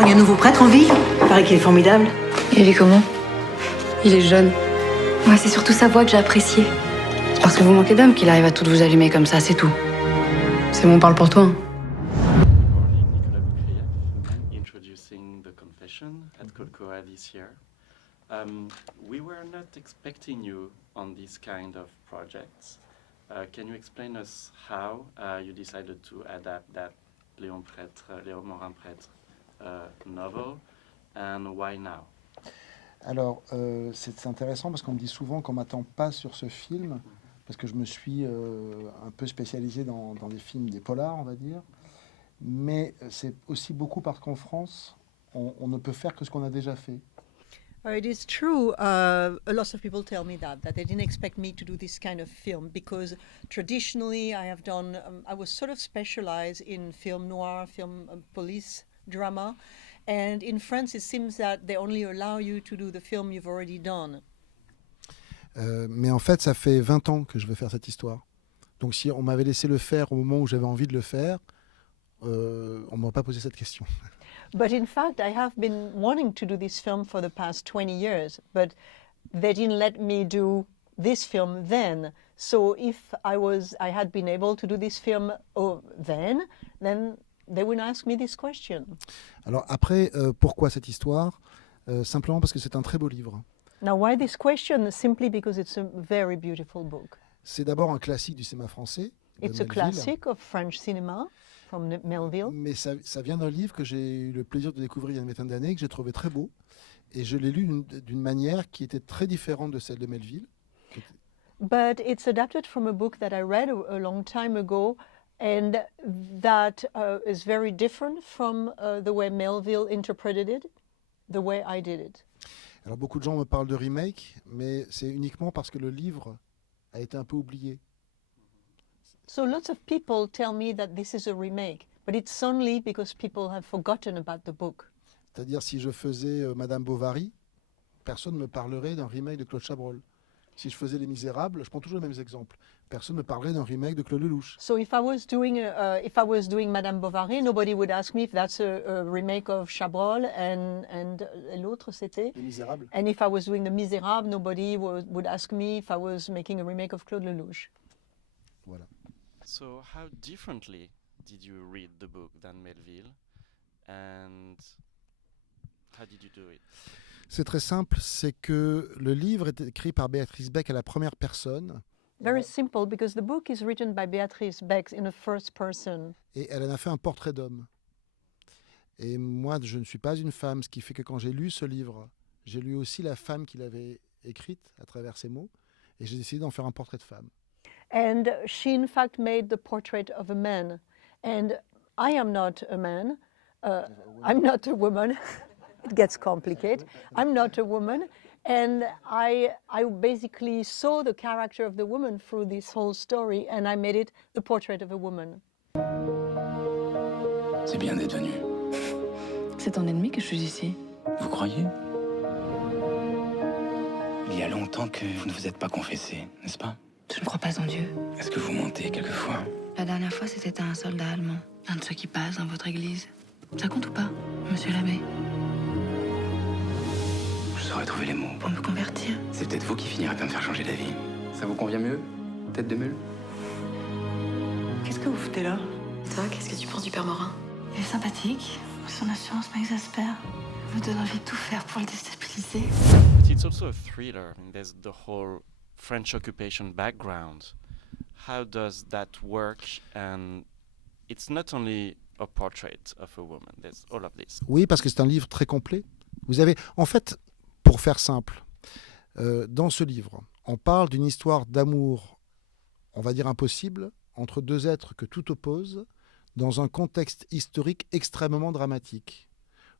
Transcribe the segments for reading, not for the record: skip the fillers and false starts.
Alors, il y a un nouveau prêtre en ville. Il paraît qu'il est formidable. Il est comment? Il est jeune. Ouais, c'est surtout sa voix que j'ai appréciée. C'est parce que vous manquez d'âme qu'il arrive à tout vous allumer comme ça, c'est tout. C'est bon, parle pour toi. Hein. Introducing the confession at Colcoa this year. We were not expecting you on this kind of projects. Can you explain us how you decided to adapt that Léon Morin Prêtre novel, and why now? Alors, c'est intéressant parce qu'on me dit souvent qu'on ne m'attend pas sur ce film, parce que je me suis un peu spécialisé dans des films, des polars, on va dire. Mais c'est aussi beaucoup parce qu'en France, on ne peut faire que ce qu'on a déjà fait. It is true. A lot of people tell me that they didn't expect me to do this kind of film because traditionally I was sort of specialized in film noir, film police drama, and in France it seems that they only allow you to do the film you've already done. Mais en fait, ça fait 20 ans que je veux faire cette histoire. Donc si on m'avait laissé le faire au moment où j'avais envie de le faire, on ne m'aurait pas posé cette question. But in fact, I have been wanting to do this film for the past 20 years, but they didn't let me do this film then. So if I had been able to do this film then they wouldn't ask me this question. Alors après, pourquoi cette histoire? Simplement parce que c'est un très beau livre. Now, why this question? Simply because it's a very beautiful book. C'est d'abord un classique du cinéma français. It's a classic of French cinema. From Melville. Mais ça vient d'un livre que j'ai eu le plaisir de découvrir il y a une vingtaine d'années, que j'ai trouvé très beau. Et je l'ai lu d'une manière qui était très différente de celle de Melville. But it's adapted from a book that I read a long time ago, and that is very different from the way Melville interpreted it, the way I did it. Alors beaucoup de gens me parlent de remake, mais c'est uniquement parce que le livre a été un peu oublié. So lots of people tell me that this is a remake, but it's only because people have forgotten about the book. C'est-à-dire, si je faisais Madame Bovary, personne ne me parlerait d'un remake de Claude Chabrol. Si je faisais Les Misérables, je prends toujours les mêmes exemples. Personne ne me parlerait d'un remake de Claude Lelouch. So if I was doing Madame Bovary, nobody would ask me if that's a remake of Chabrol and l'autre c'était Les Misérables. And if I was doing The Misérables, nobody would ask me if I was making a remake of Claude Lelouch. Voilà. So how differently did you read the book than Melville, and how did you do it? C'est très simple, c'est que le livre est écrit par Béatrice Beck à la première personne. Very simple, because the book is written by Beatrice Beck in the first person. Et elle en a fait un portrait d'homme. Et moi, je ne suis pas une femme, ce qui fait que quand j'ai lu ce livre, j'ai lu aussi la femme qu'il avait écrite à travers ses mots, et j'ai décidé d'en faire un portrait de femme. And she, in fact, made the portrait of a man. And I am not a man. I'm not a woman. It gets complicated. I'm not a woman. And I basically saw the character of the woman through this whole story, and I made it the portrait of a woman. C'est bien d'être venu. C'est ton ennemi que je suis ici. Vous croyez? Il y a longtemps que vous ne vous êtes pas confessé, n'est-ce pas? Je ne crois pas en Dieu. Est-ce que vous mentez quelquefois? La dernière fois, c'était à un soldat allemand. Un de ceux qui passent dans votre église. Ça compte ou pas, monsieur l'abbé? Je saurais trouver les mots. Pour me convertir. C'est peut-être vous qui finirez par me faire changer d'avis. Ça vous convient mieux? Tête de mule? Qu'est-ce que vous foutez là? Et toi, qu'est-ce que tu penses du père Morin? Il est sympathique. Son assurance m'exaspère. Il me donne envie de tout faire pour le déstabiliser. But it's also a thriller. I mean, there's the whole French occupation background. How does that work? And it's not only a portrait of a woman. There's all of this. Oui, parce que c'est un livre très complet. Vous avez, en fait, pour faire simple, dans ce livre, on parle d'une histoire d'amour, on va dire impossible, entre deux êtres que tout oppose, dans un contexte historique extrêmement dramatique.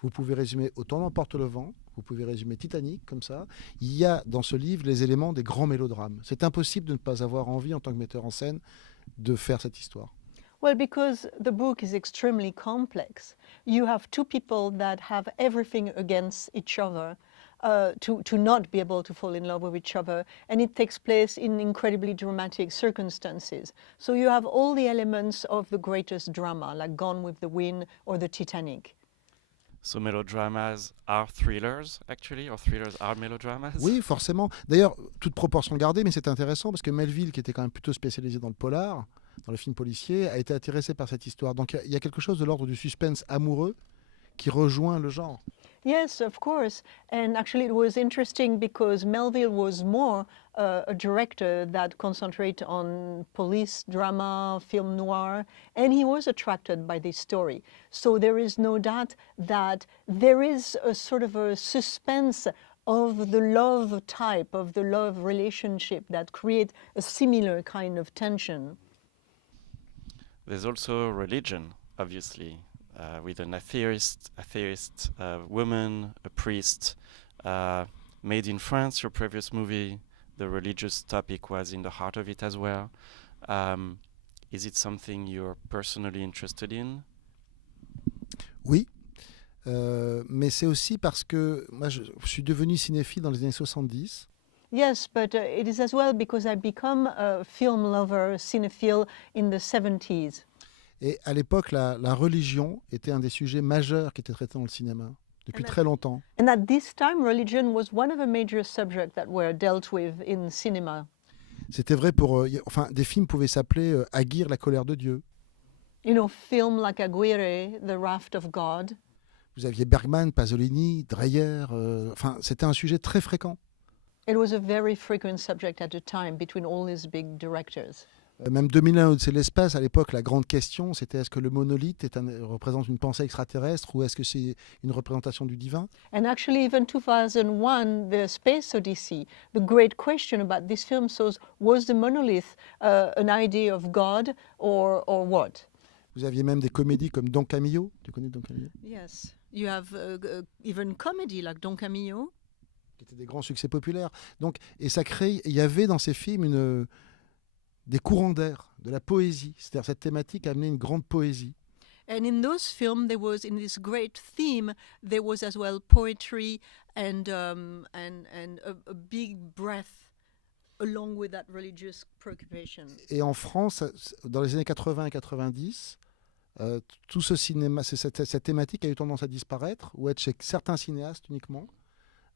Vous pouvez résumer Autant l'emporte le vent, vous pouvez résumer Titanic, comme ça. Il y a dans ce livre les éléments des grands mélodrames. C'est impossible de ne pas avoir envie, en tant que metteur en scène, de faire cette histoire. Well, because the book is extremely complex. You have two people that have everything against each other to not be able to fall in love with each other. And it takes place in incredibly dramatic circumstances. So you have all the elements of the greatest drama, like Gone with the Wind or the Titanic. So melodramas are thrillers, actually, or thrillers are melodramas? Oui, forcément. D'ailleurs, toute proportion gardée, mais c'est intéressant parce que Melville, qui était quand même plutôt spécialisé dans le polar, dans le film policier, a été intéressé par cette histoire. Donc il y a quelque chose de l'ordre du suspense amoureux qui rejoint le genre. Yes, of course. And actually, it was interesting because Melville was more a director that concentrated on police drama, film noir, and he was attracted by this story. So there is no doubt that there is a sort of a suspense of the love type, of the love relationship that create a similar kind of tension. There's also religion, obviously, with an atheist woman, a priest. Made in France, your previous movie, the religious topic was in the heart of it as well. Is it something you're personally interested in? Oui, mais c'est aussi parce que moi je suis devenu cinéphile dans les années 70. Yes, but it is as well because I become a film lover, cinephile in the 70s. Et à l'époque, la religion était un des sujets majeurs qui était traité dans le cinéma depuis très longtemps. And at this time, religion was one of the major subjects that were dealt with in cinema. C'était vrai pour... enfin, des films pouvaient s'appeler Aguirre, la colère de Dieu. You know, film like Aguirre, The Wrath of God. Vous aviez Bergman, Pasolini, Dreyer. Enfin, c'était un sujet très fréquent. It was a very frequent subject at the time between all these big directors. Même 2001, c'est l'espace. À l'époque, la grande question, c'était est-ce que le monolithe représente une pensée extraterrestre ou est-ce que c'est une représentation du divin? And actually, even 2001, the Space Odyssey, the great question about this film was the monolith an idea of God or what? Vous aviez même des comédies comme Don Camillo. Tu connais Don Camillo? Yes, you have even comedy like Don Camillo. Qui étaient des grands succès populaires. Donc, et ça crée, il y avait dans ces films des courants d'air, de la poésie. C'est-à-dire cette thématique a amené une grande poésie. And in those films, there was, in this great theme, there was as well poetry and a big breath along with that religious preoccupation. Et en France, dans les années 80 et 90, tout ce cinéma, cette thématique a eu tendance à disparaître ou être chez certains cinéastes uniquement.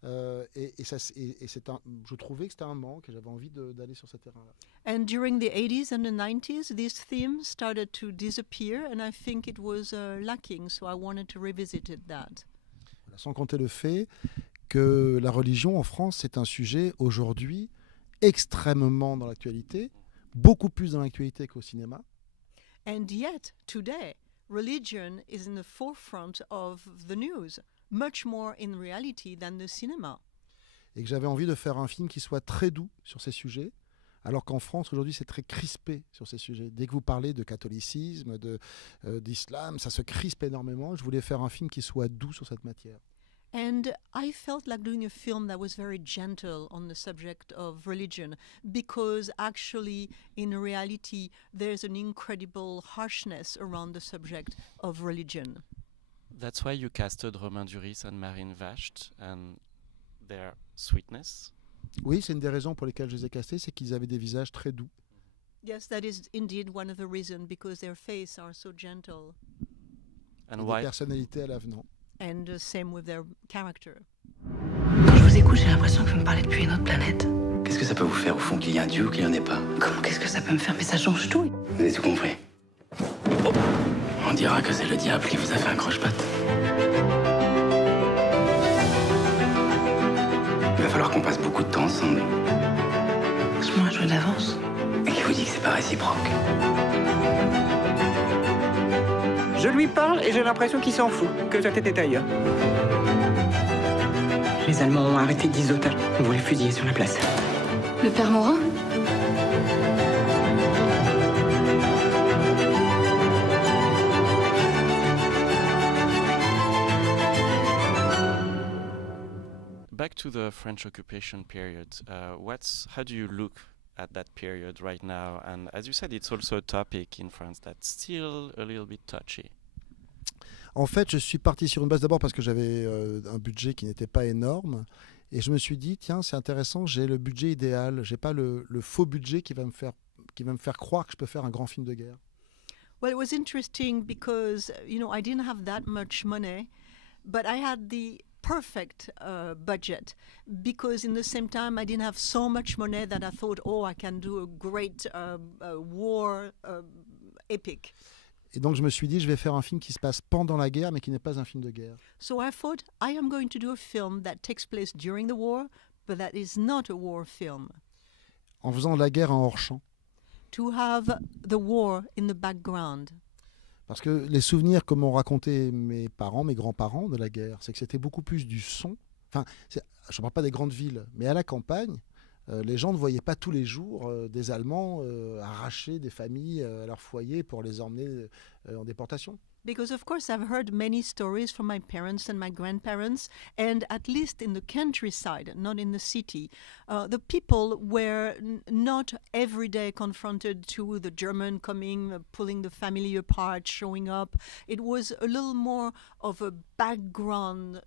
Je trouvais que c'était un manque et j'avais envie d'aller sur ce terrain-là. And during the 80s and the 90s, this theme started to disappear, and I think it was lacking, so I wanted to revisit that. Voilà, sans compter le fait que la religion en France, c'est un sujet aujourd'hui extrêmement dans l'actualité, beaucoup plus dans l'actualité qu'au cinéma. And yet, today, religion is in the forefront of the news. Much more in reality than the cinema. Et que j'avais envie de faire un film qui soit très doux sur ces sujets, alors qu'en France, aujourd'hui, c'est très crispé sur ces sujets. Dès que vous parlez de catholicisme, d'islam, ça se crispe énormément. Je voulais faire un film qui soit doux sur cette matière. And I felt like doing a film that was very gentle on the subject of religion, because actually, in reality, there's an incredible harshness around the subject of religion. That's why you casted Romain Duris and Marine Vacht and their sweetness. Oui, c'est une des raisons pour lesquelles je les ai castés, c'est qu'ils avaient des visages très doux. Yes, that is indeed one of the reasons, because their faces are so gentle. And Et why? des personnalités à l'avenant. And same with their character. Quand je vous écoute, j'ai l'impression que vous me parlez depuis une autre planète. Qu'est-ce que ça peut vous faire au fond qu'il y ait un Dieu ou qu'il n'y en ait pas? Comment qu'est-ce que ça peut me faire? Mais ça change tout. Vous avez tout compris. Oh. On dira que c'est le diable qui vous a fait un croche-patte. Il va falloir qu'on passe beaucoup de temps ensemble. Je m'en joue d'avance. Et qui vous dit que c'est pas réciproque? Je lui parle et j'ai l'impression qu'il s'en fout, que sa tête est ailleurs. Les Allemands ont arrêté 10 otages. On voulait fusiller sur la place. Le père Morin? Back to the French occupation period. How do you look at that period right now? And as you said, it's also a topic in France that's still a little bit touchy. En fait, je suis parti sur une base d'abord parce que j'avais un budget qui n'était pas énorme. Et je me suis dit, tiens, c'est intéressant, j'ai le budget idéal. Je n'ai pas le faux budget qui va me faire croire que je peux faire un grand film de guerre. Well, it was interesting because, you know, I didn't have that much money. but I had the perfect budget, because in the same time I didn't have so much money that I thought, oh, I can do a great war epic. Et donc je me suis dit, je vais faire un film qui se passe pendant la guerre, mais qui n'est pas un film de guerre. So I thought, I am going to do a film that takes place during the war, but that is not a war film. En faisant de la guerre en hors-champ. To have the war in the background. Parce que les souvenirs, comme ont raconté mes parents, mes grands-parents de la guerre, c'est que c'était beaucoup plus du son. Enfin, je ne parle pas des grandes villes, mais à la campagne, les gens ne voyaient pas tous les jours des Allemands arracher des familles à leur foyer pour les emmener en déportation. Because of course I've heard many stories from my parents and my grandparents, and at least in the countryside, not in the city, the people were not every day confronted to the German coming, pulling the family apart, showing up. It was a little more of a background